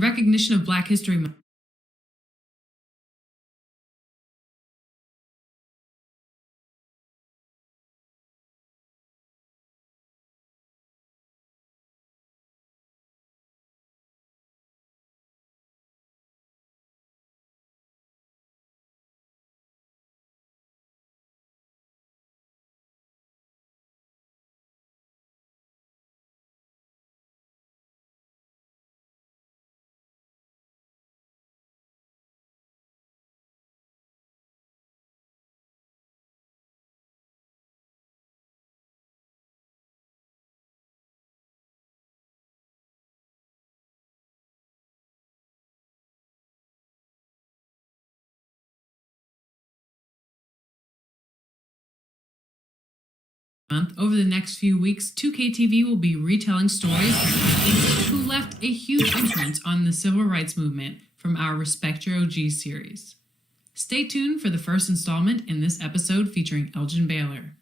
in recognition of Black History Month. Over the next few weeks, 2K TV will be retelling stories who left a huge imprint on the civil rights movement from our Respect Your OG series. Stay tuned for the first installment in this episode featuring Elgin Baylor.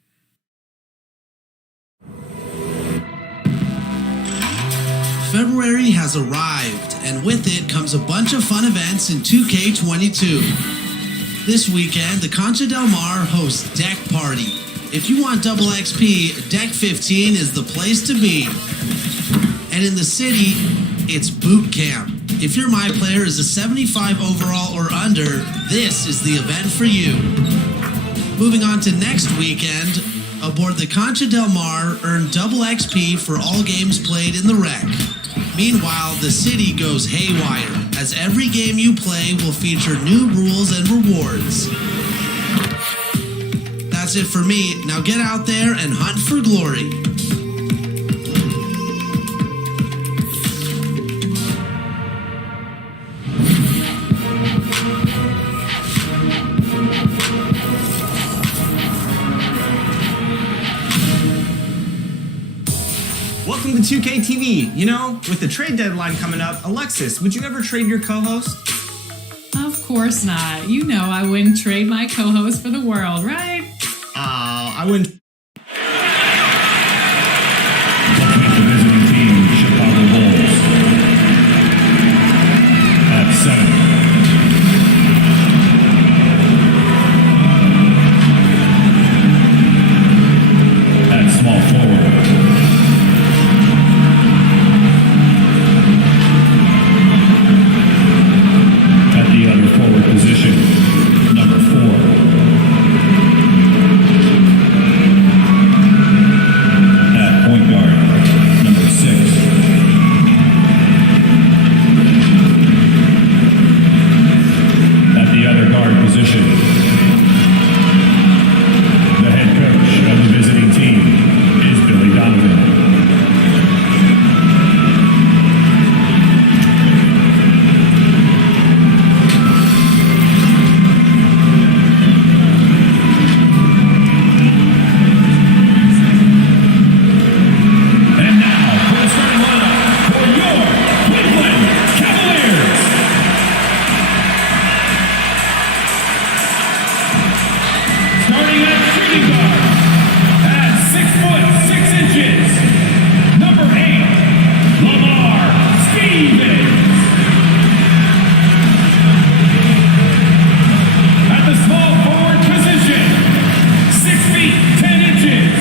February has arrived, and with it comes a bunch of fun events in 2K22. This weekend, the Concha Del Mar hosts Deck Party. If you want double XP, Deck 15 is the place to be. And in the city, it's Boot Camp. If your My Player is a 75 overall or under, this is the event for you. Moving on to next weekend, aboard the Concha Del Mar, earn double XP for all games played in the wreck. Meanwhile, the city goes haywire, as every game you play will feature new rules and rewards. That's it for me. Now get out there and hunt for glory. Welcome to 2K TV. You know, with the trade deadline coming up, Alexis, would you ever trade your co-host? Of course not. You know I wouldn't trade my co-host for the world, right? I wouldn't. Looking at the visiting team, Chicago Bulls. At center. At small forward. At the other forward position, number 4. The head coach of the visiting team is Billy Donovan. And now, for the starting lineup for your Cleveland Cavaliers. Starting at shooting guard, at 6'6", number 8, Lamar Stevens. At the small forward position, 6'10",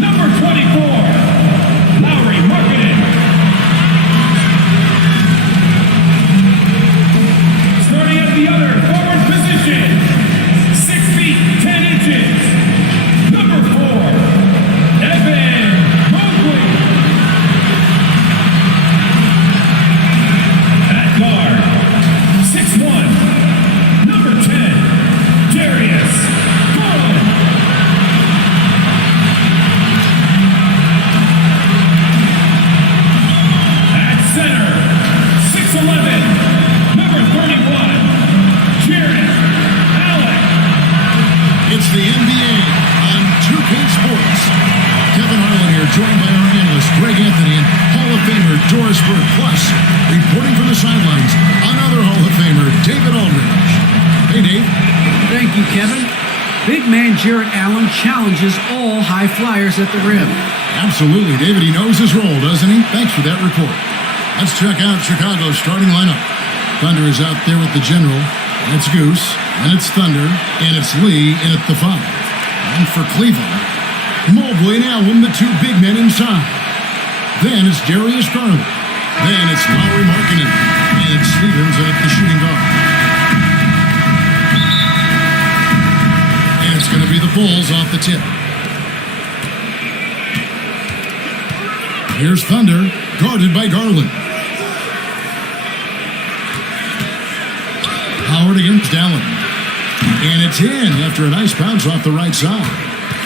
number 24, Lowry Markkanen. Starting at the other forward position, 6'10", number 4, Evan Mobley. At guard, 6'1", number 10, Darius Garland. At center, 6'11", number 31, Jared Allen. It's the NBA on 2K Sports. Kevin Harlan here, joined by our analyst Greg Anthony and Hall of Famer Doris Burke. Plus, reporting from the sidelines, another Hall of Famer, David Aldridge. Hey, Dave. Thank you, Kevin. Big man Jared Allen challenges all high flyers at the rim. Absolutely, David. He knows his role, doesn't he? Thanks for that report. Let's check out Chicago's starting lineup. Thunder is out there with the General, and it's Goose, and it's Thunder, and it's Lee in at the 5. And for Cleveland, Mobley and Allen, the two big men inside. Then it's Darius Garland. Then it's Lauri Markkanen, and it's Stevens in at the shooting guard. And it's going to be the Bulls off the tip. Here's Thunder, guarded by Garland. Howard against Allen. And it's in after a nice bounce off the right side.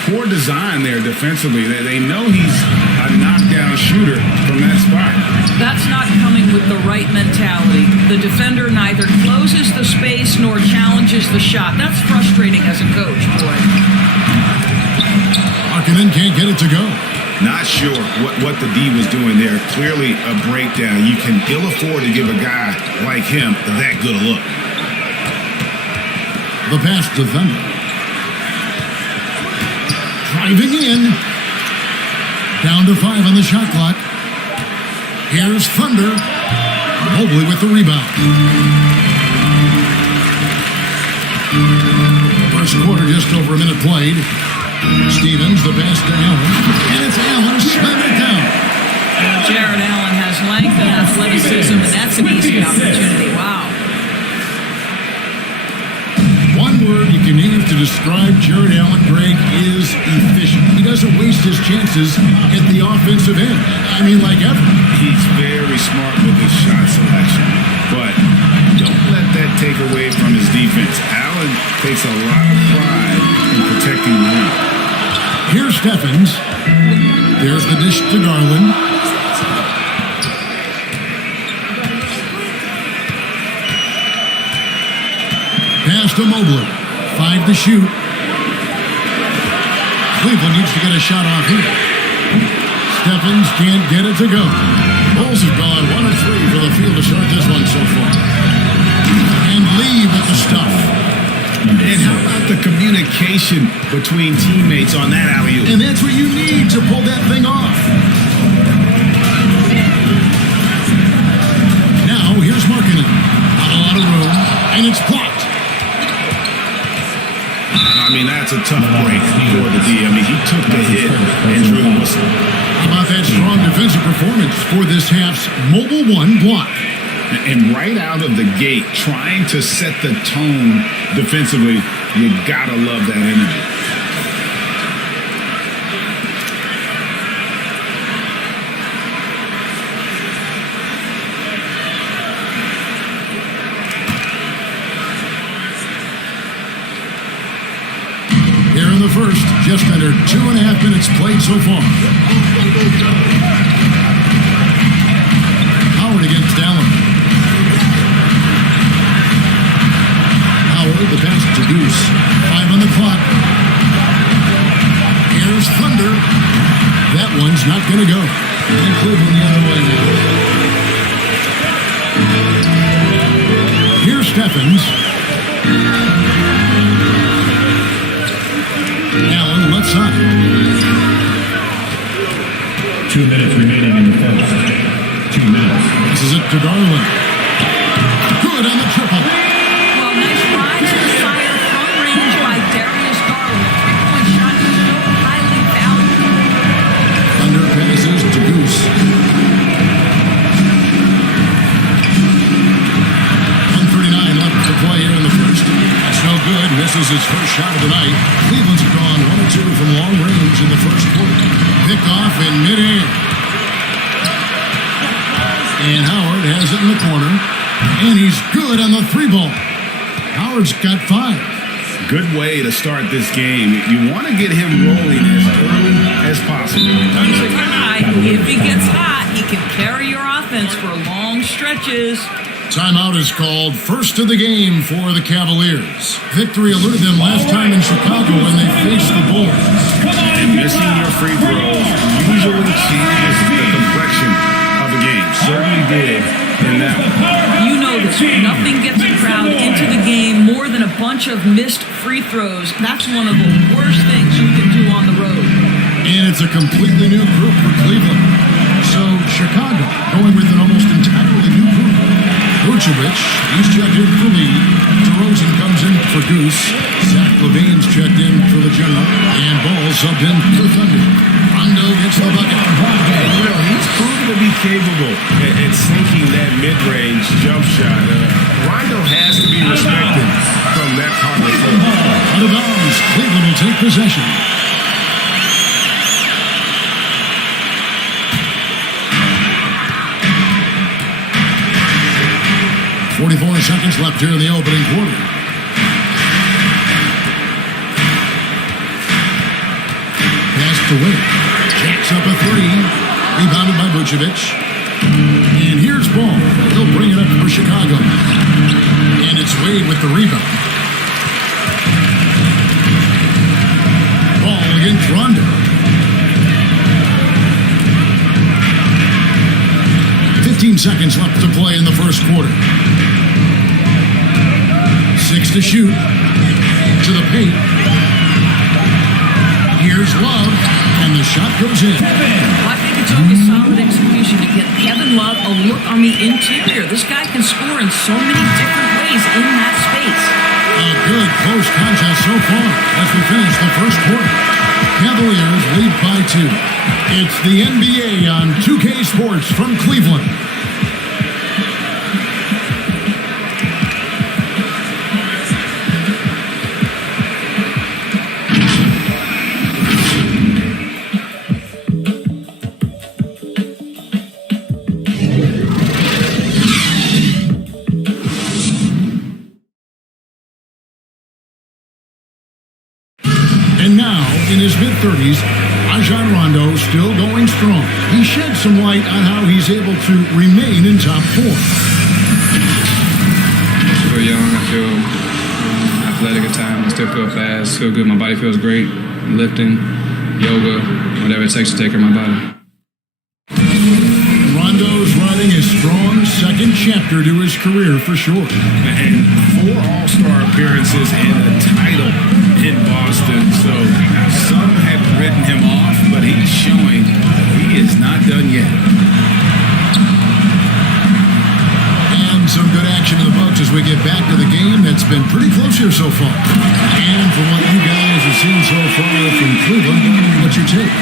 Poor design there defensively. They know he's a knockdown shooter from that spot. That's not coming with the right mentality. The defender neither closes the space nor challenges the shot. That's frustrating as a coach, boy. Markkanen can't get it to go. Not sure what the D was doing there. Clearly a breakdown. You can ill afford to give a guy like him that good a look. The pass to Thunder. Driving in. Down to 5 on the shot clock. Here's Thunder. Mobley with the rebound. First quarter, just over a minute played. Stevens, the pass to Allen. And it's Allen, slam it down. Jared Allen has length and athleticism, and that's an easy opportunity. Wow. One word you can use to describe Jared Allen, Greg, is efficient. He doesn't waste his chances at the offensive end. I mean, like ever. He's very smart with his shot selection, but don't let that take away from his defense. Allen takes a lot of pride in protecting the rim. Here's Steffens. There's the dish to Garland. Pass to Mobley. 5 to shoot. Cleveland needs to get a shot off here. Steffens can't get it to go. Bulls have gone 1 of 3 for the field to start this one so far. And Lee with the stuff. And how about the communication between teammates on that alley-oop? And that's what you need to pull that thing off. Now, here's Markkanen. Not a lot of room, and it's blocked. I mean, that's a tough break for the D. I mean, he took the hit and drew the whistle. How about that strong defensive performance for this half's Mobile 1 block? And right out of the gate, trying to set the tone defensively, you gotta love that energy. Here in the first, just under 2.5 minutes played so far. Howard against Allen. The pass to Goose. 5 on the clock. Here's Thunder. That one's not going to go. And Cleveland the other way now. Here's Steffens. Allen left side. 2 minutes remaining in the first. 2 minutes. This is it to Garland. Good on the triple. Misses his first shot of the night. Cleveland's gone 1 of 2 from long range in the first quarter. Picked off in midair. And Howard has it in the corner. And he's good on the 3-ball. Howard's got 5. Good way to start this game. You want to get him rolling as early as possible. He's a guy, if he gets hot, he can carry your offense for long stretches. Timeout is called, first of the game for the Cavaliers. Victory eluded them last time in Chicago when they faced the Bulls. And missing your free throws usually changes the complexion of a game. Certainly did in that one. You know this. Nothing gets a crowd into the game more than a bunch of missed free throws. That's one of the worst things you can do on the road. And it's a completely new group for Cleveland. So Chicago going with an almost entirely new group. Vucevic, he's checked in for Lee. DeRozan comes in for Goose. Zach LaVine's checked in for the General. And Ball subbed in for Thunder. Rondo gets the bucket. You know, he's proven to be capable at sinking that mid-range jump shot. Rondo has to be respected from that part of the floor. Out of bounds, Cleveland will take possession. .44 seconds left here in the opening quarter. Pass to Wade. Checks up a three. Rebounded by Vucevic. And here's Ball. He'll bring it up for Chicago. And it's Wade with the rebound. Ball against Rondo. 15 seconds left to play in the first quarter. 6 to shoot. To the paint. Here's Love. And the shot goes in. I think it took a solid execution to get Kevin Love a look on the interior. This guy can score in so many different ways in that space. A good close contest so far as we finish the first quarter. Cavaliers lead by 2. It's the NBA on 2K Sports from Cleveland. And now, in his mid-30s, Rajon Rondo still going strong. He shed some light on how he's able to remain in top 4. I feel young, I feel athletic at times, I still feel fast, feel good, my body feels great, lifting, yoga, whatever it takes to take care of my body. Rondo's writing a strong second chapter to his career for sure. And 4 All-Star appearances and a title in Boston. So some had written him off, but he's showing he is not done yet. And some good action in the Bucks as we get back to the game that's been pretty close here so far. And from what you guys have seen so far from Cleveland, what's your take?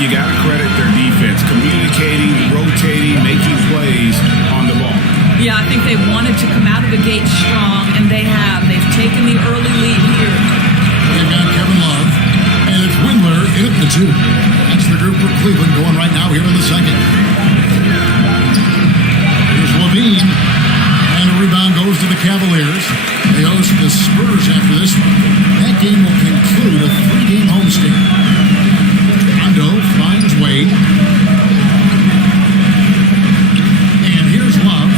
You got to credit their defense, communicating, rotating, making plays on the ball. Yeah, I think they wanted to come out of the gate strong, and they have. They've taken the early lead here. They've got Kevin Love, and it's Windler in at the 2. That's the group for Cleveland going right now here in the second. Here's LaVine, and the rebound goes to the Cavaliers. They host the Spurs after this one. That game will conclude a 3-game homestand. Rondo finds Wade. And here's Love.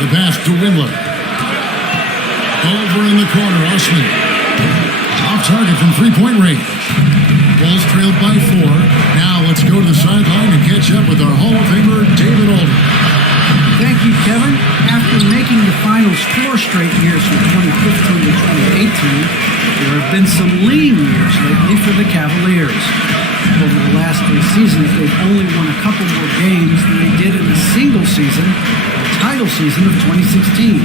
The pass to Windler. Over in the corner, Osman. Off target from three-point range. Bulls trailed by 4. Now let's go to the sideline and catch up with our Hall of Famer, David Alden. Thank you, Kevin. After making the finals 4 straight years from 2015 to 2018, there have been some lean years lately for the Cavaliers. Over the last 3 seasons, they've only won a couple more games than they did in a single season, the title season of 2016.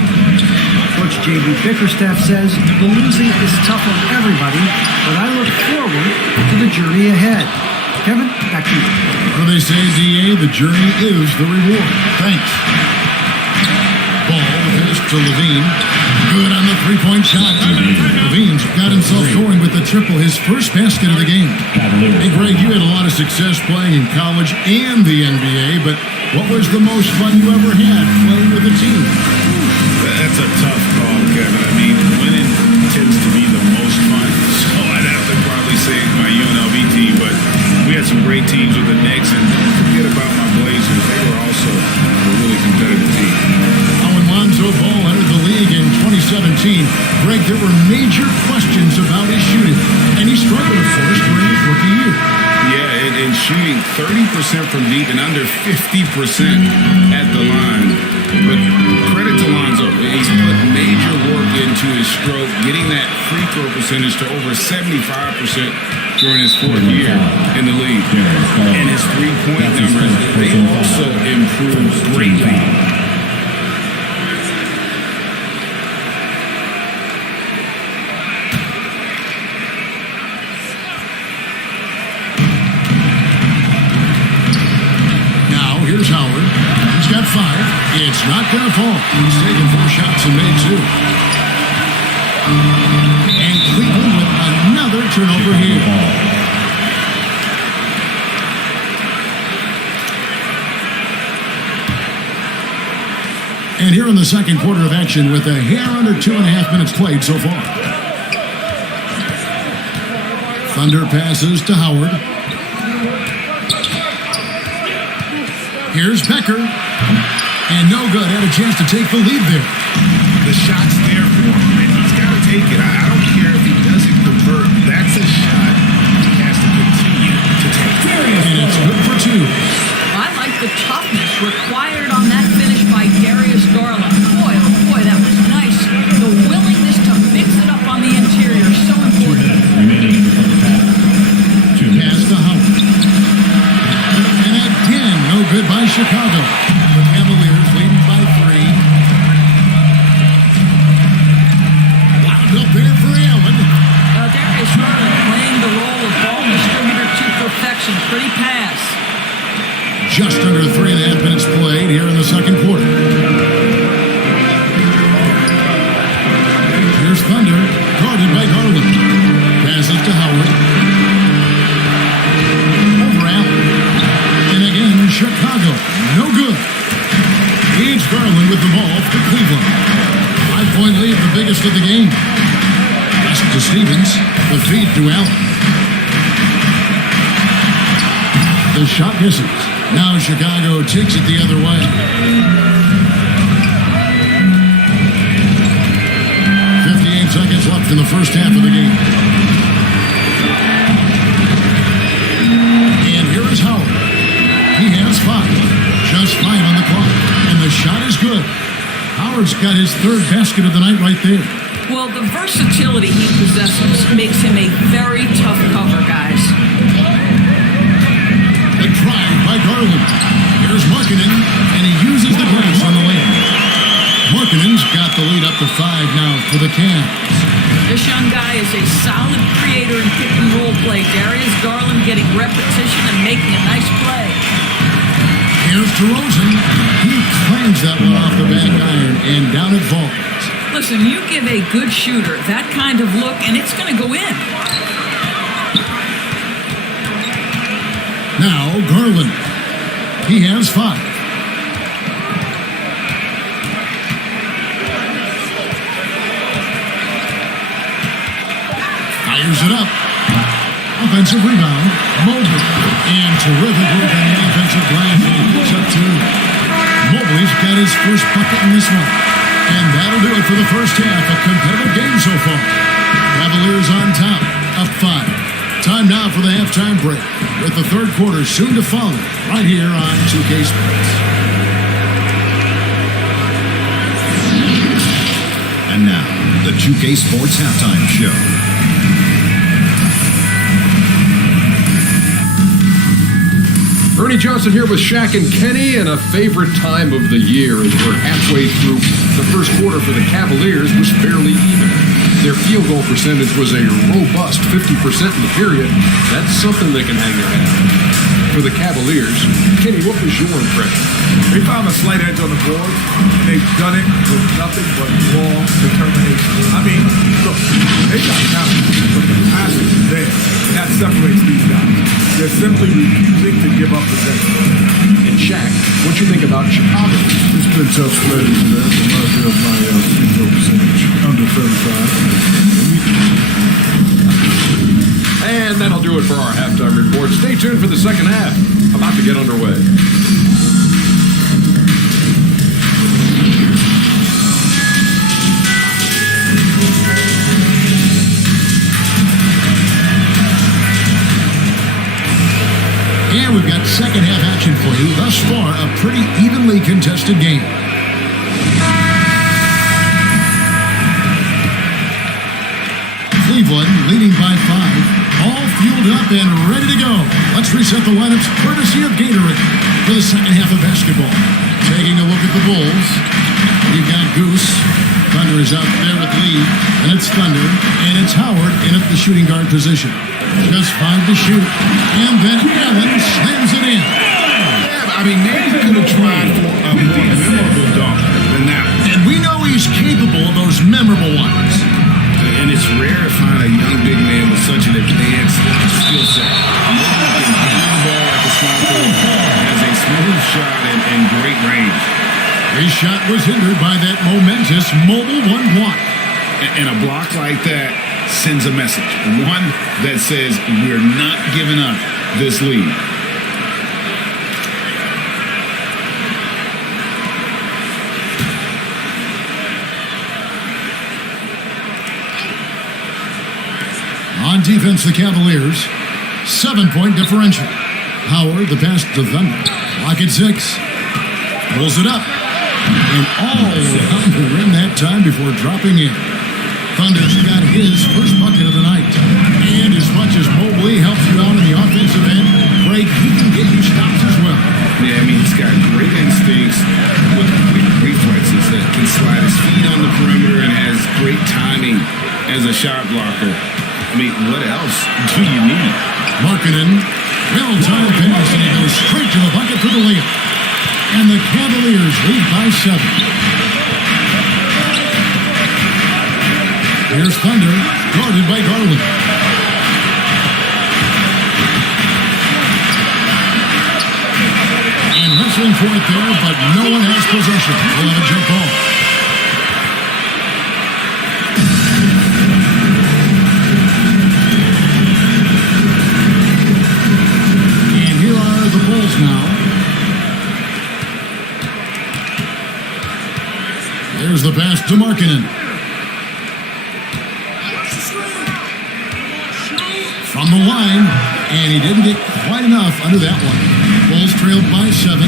Coach J.B. Bickerstaff says the losing is tough on everybody, but I look forward to the journey ahead. Kevin, back to you. What do they say, D.A.? The journey is the reward. Thanks. Ball pass to LaVine. Good on the three-point shot. LaVine's got himself going with the triple, his first basket of the game. Hey, Greg, you had a lot of success playing in college and the NBA, but what was the most fun you ever had playing with a team? That's a tough call, Kevin. I mean, winning tends to be the most fun. So I'd have to probably say my UNLV team, but we had some great teams with the Knicks, and forget about my Blazers. They were also a really competitive team. Now, when Lonzo Ball entered the league in 2017, Greg, there were major questions about his shooting, and he struggled, of course, during his rookie year. Yeah, and shooting 30% from deep and under 50% at the line. But credit to Lonzo. He's put major work into his stroke, getting that free throw percentage to over 75% during his fourth year in the league. And his three-point numbers, they also improved greatly. Now, here's Howard. He's got 5. It's not going to fall. He's taken 4 shots and made 2. And Cleveland with another turnover here. And here in the second quarter of action with a hair under 2.5 minutes played so far. Thunder passes to Howard. Here's Becker. And no good. Had a chance to take the lead there. The shot's there for him, and he's got to take it. I don't care if he doesn't convert. That's a shot he has to continue to take. And it's good for 2. I like the toughness required on that finish by Darius Garland. Boy, oh boy, that was nice. The willingness to mix it up on the interior, so important. Pass to Howard. And again, no good by Chicago. The Cavaliers leading by 3. Wound up there for Allen. Darius Garland playing the role of ball distributor to perfection. Pretty pass. Just under 3.5 minutes played here in the second quarter. Here's Thunder, guarded by Garland. Passes to Howard. Over Allen. And again, Chicago. No good. It's Garland with the ball for Cleveland. 5-point lead, the biggest of the game. Pass to Stevens. The feed to Allen. The shot misses. Now Chicago takes it the other way. 58 seconds left in the first half of the game. And here is Howard. He has 5. Just 5 on the clock. And the shot is good. Howard's got his 3rd basket of the night right there. Well, the versatility he possesses makes him a very tough cover, guys. The drive by Garland. Here's Markkanen, and he uses the glass on the lane. Markkanen's got the lead up to 5 now for the Cavs. This young guy is a solid creator in pick and roll play. Darius Garland getting repetition and making a nice play. Here's DeRozan. He claims that one off the back iron, and down it falls. Listen, you give a good shooter that kind of look, and it's going to go in. Now, Garland. He has 5. Fires it up. Offensive rebound. Mobley. And terrific work on the offensive glass, and he picks up 2. Mobley's got his first bucket in this one. And that'll do it for the first half. A competitive game so far. Cavaliers on top. Up 5. Time now for the halftime break, with the third quarter soon to follow, right here on 2K Sports. And now, the 2K Sports Halftime Show. Ernie Johnson here with Shaq and Kenny, and a favorite time of the year as we're halfway through the first quarter for the Cavaliers was fairly even. Their field goal percentage was a robust 50% in the period. That's something they can hang their hat on. For the Cavaliers, Kenny, what was your impression? They found a slight edge on the board. They've done it with nothing but raw determination. I mean, look, they got talent, but the passion is there. And that separates these guys. They're simply refusing to give up possession. And Shaq, what you think about Chicago? It's been tough sledding today. It reminds me of my field goal percentage, under 35. And that'll do it for our halftime report. Stay tuned for the second half. About to get underway. And we've got second half action for you. Thus far, a pretty evenly contested game. fueled up and ready to go. Let's reset the lineups courtesy of Gatorade for the second half of basketball. Taking a look at the Bulls, we've got Goose. Thunder is out there with Lee, and it's Thunder, and it's Howard in at the shooting guard position. Just 5 to shoot, and then Allen slams it in. Yeah, I mean, maybe he could have tried for a more memorable dunk than that one. And we know he's capable of those memorable ones. And it's rare to find a young big man with such an advanced skill set. He can hit the ball like a small forward, has a smooth shot and great range. His shot was hindered by that momentous mobile one block. And a block like that sends a message. One that says, we're not giving up this lead. On defense, the Cavaliers, 7-point differential. Howard, the pass to Thunder. Lock at 6. Pulls it up. And all around the rim that time before dropping in. Thunder's got his first bucket of the night. And as much as Mobley helps you out in the offensive end, Craig, he can get you stops as well. Yeah, I mean, he's got great instincts with quick reflexes that can slide his feet on the perimeter and has great timing as a shot blocker. I mean, what else do you need? Markkanen, well-timed pass, and he goes straight to the bucket for the layup. And the Cavaliers lead by 7. Here's Thunder, guarded by Garland. And wrestling for it there, but no one has possession. We'll have a jump ball. And here are the Bulls now. There's the pass to Markkanen. From the line, and he didn't get quite enough under that one. Bulls trailed by 7.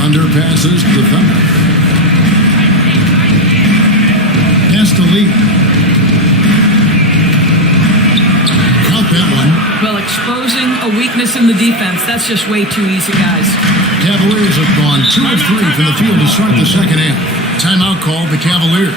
Thunder passes to Thunder. Pass to Lee. Count that one. Well, exposing a weakness in the defense, that's just way too easy, guys. Cavaliers have gone 2 of 3 from the field to start the second half. Timeout called the Cavaliers.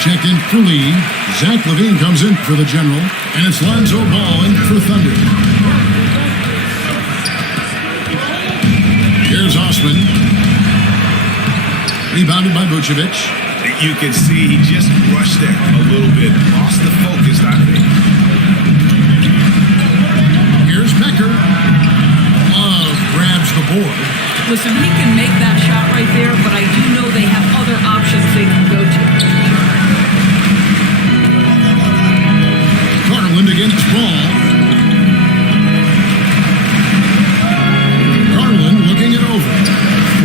Checked in for Lee. Zach LaVine comes in for the General. And it's Lonzo Ball in for Thunder. Here's Osman. Rebounded by Vucevic. You can see he just rushed there a little bit. Lost the focus, I think. Here's Becker. Love grabs the board. Listen, he can make that shot right there, but I do know they have other options they can go to. Garland against Ball. Garland looking it over.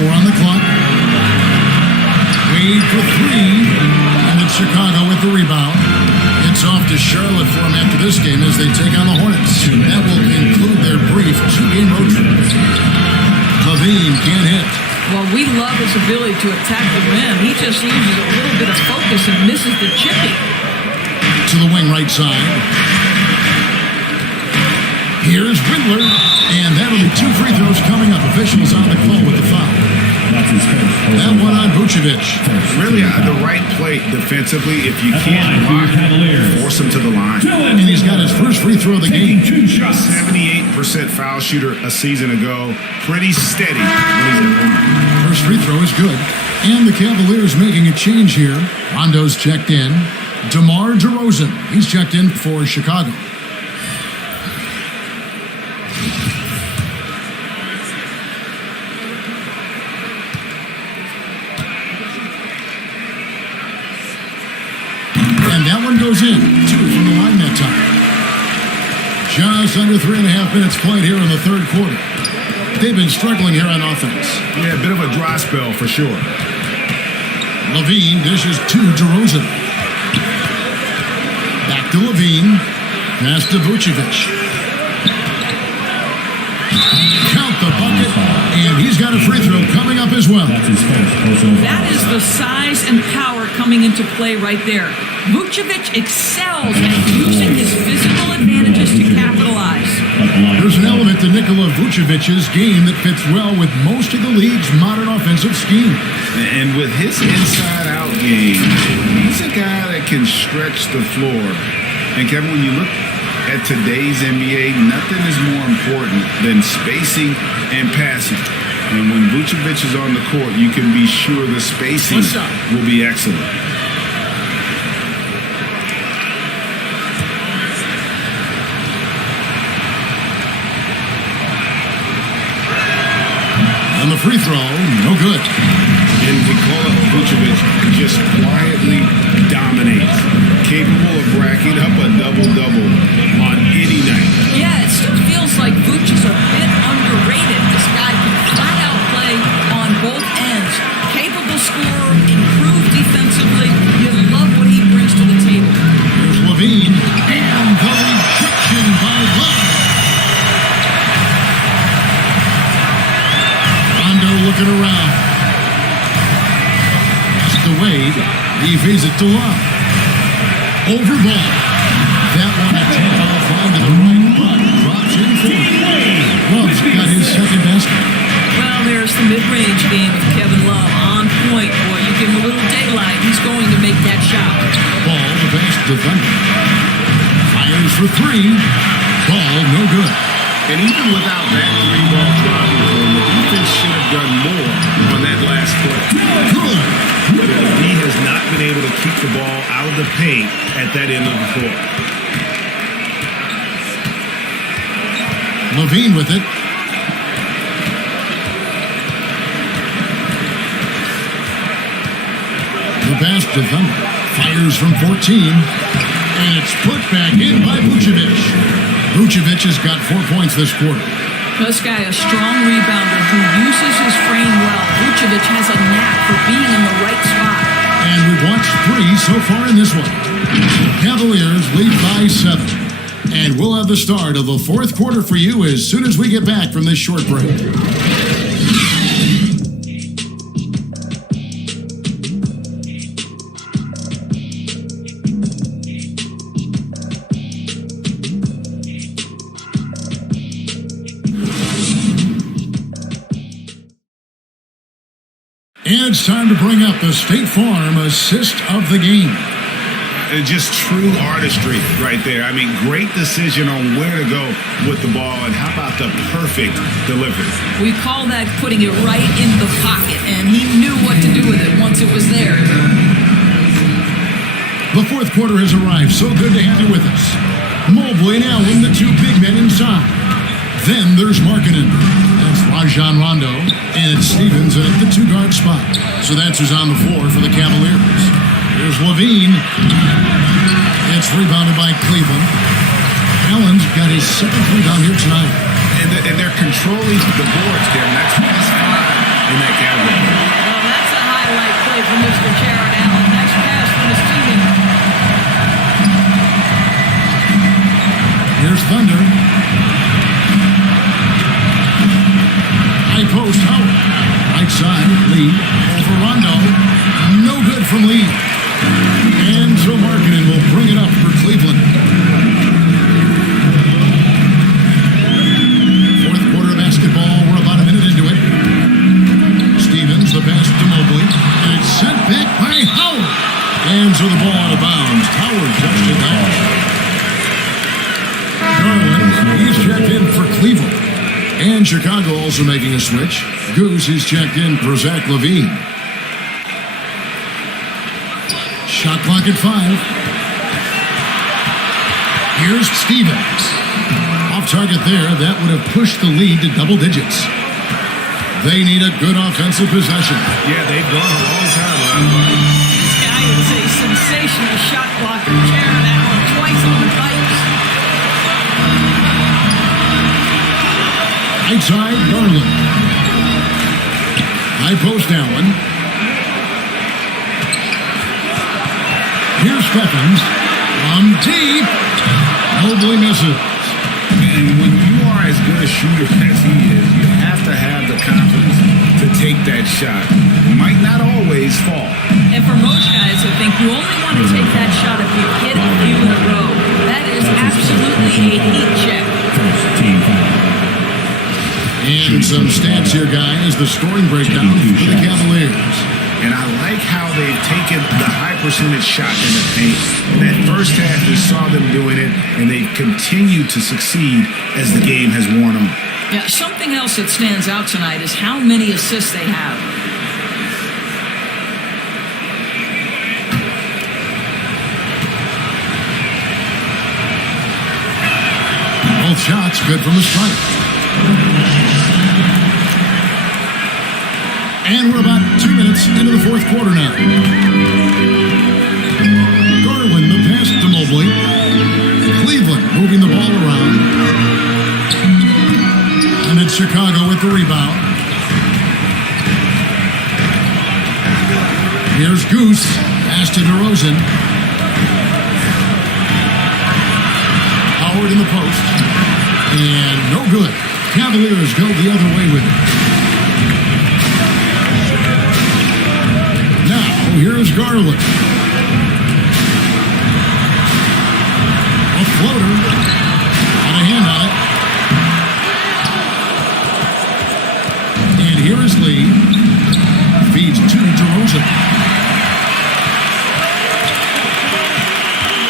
4 on the clock. Wade for 3. And it's Chicago with the rebound. It's off to Charlotte for them after this game as they take on the Hornets. That will conclude their brief 2-game road trip. LaVine can't hit. Well, we love his ability to attack the rim. He just loses a little bit of focus and misses the chipping. To the wing right side. Here's Windler, and that'll be 2 free throws coming up. Officials on the call with the foul. That one on Vucevic. Really the right play defensively. If you can't block, force him to the line. And he's got his first free throw of the game. 78% foul shooter a season ago. Pretty steady when he's at home. First free throw is good. And the Cavaliers making a change here. Rondo's checked in. DeMar DeRozan, he's checked in for Chicago. And that one goes in. 2 from the line that time. Just under 3.5 minutes played here in the third quarter. They've been struggling here on offense. Yeah, a bit of a dry spell for sure. Levine dishes to DeRozan. Back to Levine. Pass to Vucevic. Count the bucket, and he's got a free throw coming up as well. That is the size and power coming into play right there. Vucevic excels at using his physical advantages to capitalize. There's an element to Nikola Vucevic's game that fits well with most of the league's modern offensive scheme. And with his inside-out game, he's a guy that can stretch the floor. And Kevin, when you look at today's NBA, nothing is more important than spacing and passing. And when Vucevic is on the court, you can be sure the spacing will be excellent. On the free throw, no good. And Nikola Vucevic just quietly dominates, capable of racking up a double-double on any night. Yeah, it still feels like Vuce is a bit underrated. This guy can flat out play on both ends. Capable scorer, improved defensively. You love what he brings to the table. Here's Levine, and the rejection by Love. Rondo looking around. Pass to Wade. He feeds it to Love. Over ball. That one a tip-off onto the right butt. Drops in for it. Love's got his second basket. Well, there's the mid-range game of Kevin Love. On point, boy. You give him a little daylight, he's going to make that shot. Ball, the best defender. Fires for three. Ball, no good. And even without that three-ball driving home, the defense should have done more on that last play. Good. He has not been able to keep the ball out of the paint at that end of the court. Levine with it. The pass to Thunder. Fires from 14. And it's put back in by Vucevic. Vucevic has got 4 points this quarter. This guy, a strong rebounder who uses his frame well. Vucevic has a knack for being in the right spot. And we've watched 3 so far in this one. Cavaliers lead by 7. And we'll have the start of the fourth quarter for you as soon as we get back from this short break. And it's time to bring up the State Farm assist of the game. Just true artistry right there. I mean, great decision on where to go with the ball, and how about the perfect delivery? We call that putting it right in the pocket, and he knew what to do with it once it was there. The fourth quarter has arrived. So good to have you with us. Mobley and Allen, the 2 big men inside. Then there's Markkanen. That's Rajon Rondo. And it's Stevens at the 2-guard spot. So that's who's on the floor for the Cavaliers. Here's Levine. It's rebounded by Cleveland. Allen's got his 7th rebound here tonight. And they're controlling the boards, Kevin. That's past 5 in that category. Well, that's a highlight play from Mr. Jared Allen. Nice pass from his teammate. Here's Thunder. High post, Howard. Right side, Lee. Over Rondo. No good from Lee. And so Markkanen will bring it up for Cleveland. Fourth quarter of basketball. We're about a minute into it. Stevens, the pass to Mobley. And it's sent back by Howard. And so the ball out of bounds. Howard touched it back. Garland, he's checked in for Cleveland. And Chicago also making a switch. Goose is checked in for Zach LaVine. Shot clock at 5. Here's Stevens. Off target there. That would have pushed the lead to double digits. They need a good offensive possession. Yeah, they've gone a long time. This guy is a sensational shot blocker. Outside, Garland. High post Allen. Here's Stephens. From deep. Mobley misses. And when you are as good a shooter as he is, you have to have the confidence to take that shot. It might not always fall. And for most guys, I think you only want to take that shot if you hit a few in a row. That is absolutely a heat check. And some stats here, guys. The scoring breakdown for the Cavaliers. And I like how they've taken the high percentage shot in the paint. In that first half, we saw them doing it, and they've continued to succeed as the game has worn on. Yeah, something else that stands out tonight is how many assists they have. Both shots good from the strike. And we're about 2 minutes into the fourth quarter now. Garland, the pass to Mobley. Cleveland moving the ball around. And it's Chicago with the rebound. Here's Goose. Pass to DeRozan. Howard in the post. And no good. Cavaliers go the other way with it. Now, here's Garland. A floater. Got a hand on it. And here is Lee. Feeds to DeRozan.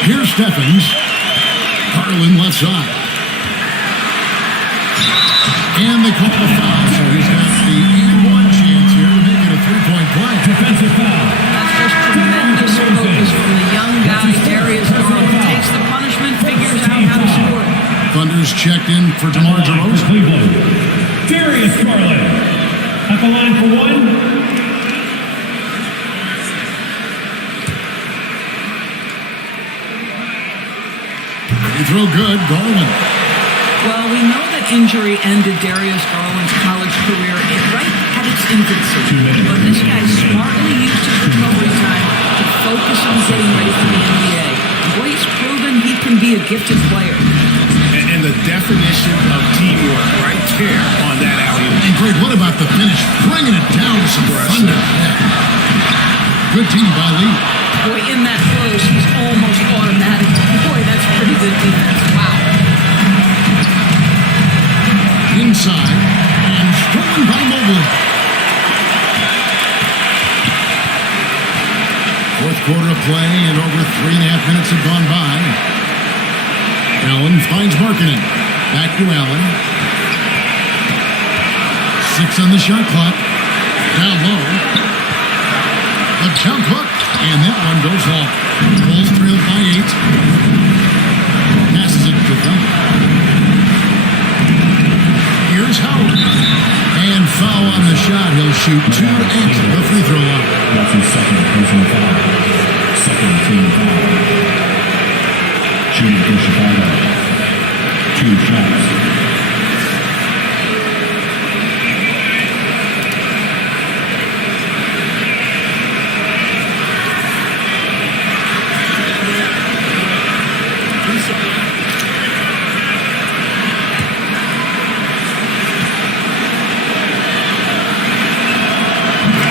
Here's Stephens. Garland left side. And they call the foul, so he's got the and-one chance here to make it a three-point play. Defensive foul. That's just tremendous focus from the young guy, Darius Garland. Takes the punishment, figures out how to score. Thunder's checked in for DeMar DeRozan. Cleveland. Darius Garland. At the line for one. Free throw good, Garland. Well, we know that injury ended Darius Garland's college career right at its infancy. But this guy smartly used his recovery time to focus on getting ready for the NBA. Boy, he's proven he can be a gifted player. And the definition of teamwork right there on that alley-oop. And Greg, what about the finish? Bringing it down with some thunder. Yeah. Good team by Lee. Boy, in that close, he's almost automatic. Boy, that's pretty good defense. Wow. Inside, and stolen by Mobley. Fourth quarter of play, and over 3.5 minutes have gone by. Allen finds Markkanen. Back to Allen. 6 on the shot clock. Down low. A jump hook, and that one goes long. Bulls trailed by 8. Passes it to Thunder. Here's Howard. And foul on the shot. He'll shoot 2 at the free throw line. That's his second personal foul. Second team foul. Shooting for Chicago. 2 shots.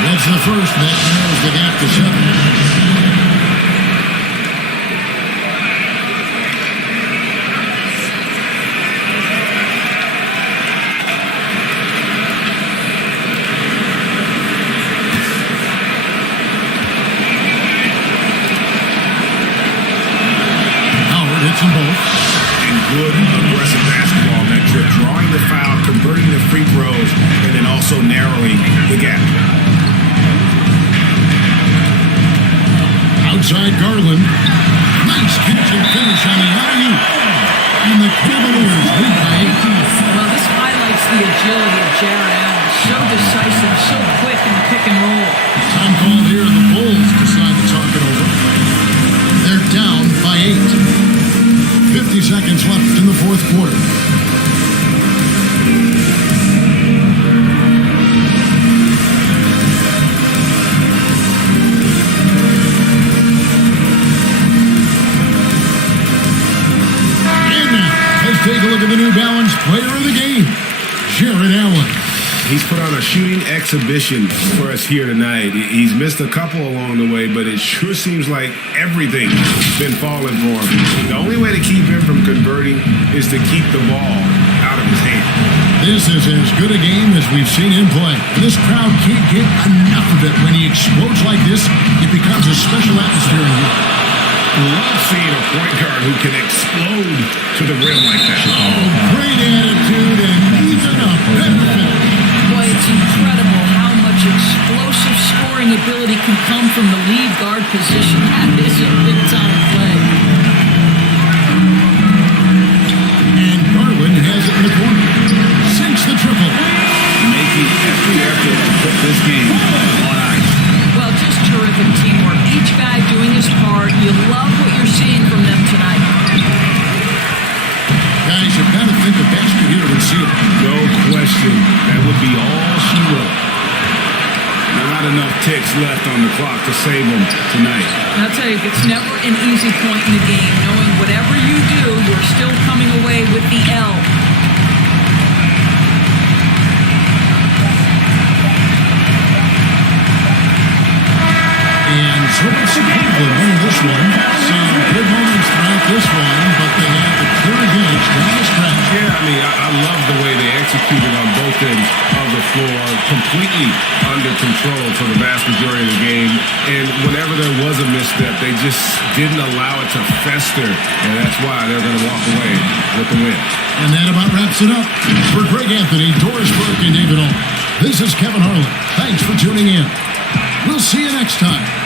That's the first. That narrows the gap to 7. Howard hits them both. And good aggressive basketball on that trip. Drawing the foul, converting the free throws, and then also narrowing the gap. Outside Garland. Nice catch and finish on the alley-oop. And the Cavaliers lead by 8. Well, this highlights the agility of Jared Allen. So decisive, so quick in the pick and roll. Time called here. The Bulls decide to talk it over. They're down by 8. 50 seconds left in the fourth quarter. to the New Balance Player of the Game, Jared Allen. He's put on a shooting exhibition for us here tonight. He's missed a couple along the way, but it sure seems like everything's been falling for him. The only way to keep him from converting is to keep the ball out of his hand. This is as good a game as we've seen him play. This crowd can't get enough of it. When he explodes like this, it becomes a special atmosphere in here. Love seeing a point guard who can explode to the rim like that. Oh, great attitude and even a better finish. Boy, it's incredible how much explosive scoring ability can come from the lead guard position. That is a big-time play. And Garland has it in the corner. Sinks the triple. Making every effort to put this game on ice. Well, just terrific teamwork. Each guy doing his part. You love what you're seeing from them tonight. Guys, you've got to think the basket here would seal it. No question. That would be all she wrote. Not enough ticks left on the clock to save them tonight. I'll tell you, it's never an easy point in the game, knowing whatever you do, you're still coming away with the L. And so it's Cleveland winning this one. Some good moments throughout this one, but they had the clear advantage down the stretch. Yeah, I mean, I love the way they executed on both ends of the floor, completely under control for the vast majority of the game. And whenever there was a misstep, they just didn't allow it to fester, and that's why they're going to walk away with the win. And that about wraps it up. For Greg Anthony, Doris Burke, and David Alt, this is Kevin Harlan. Thanks for tuning in. We'll see you next time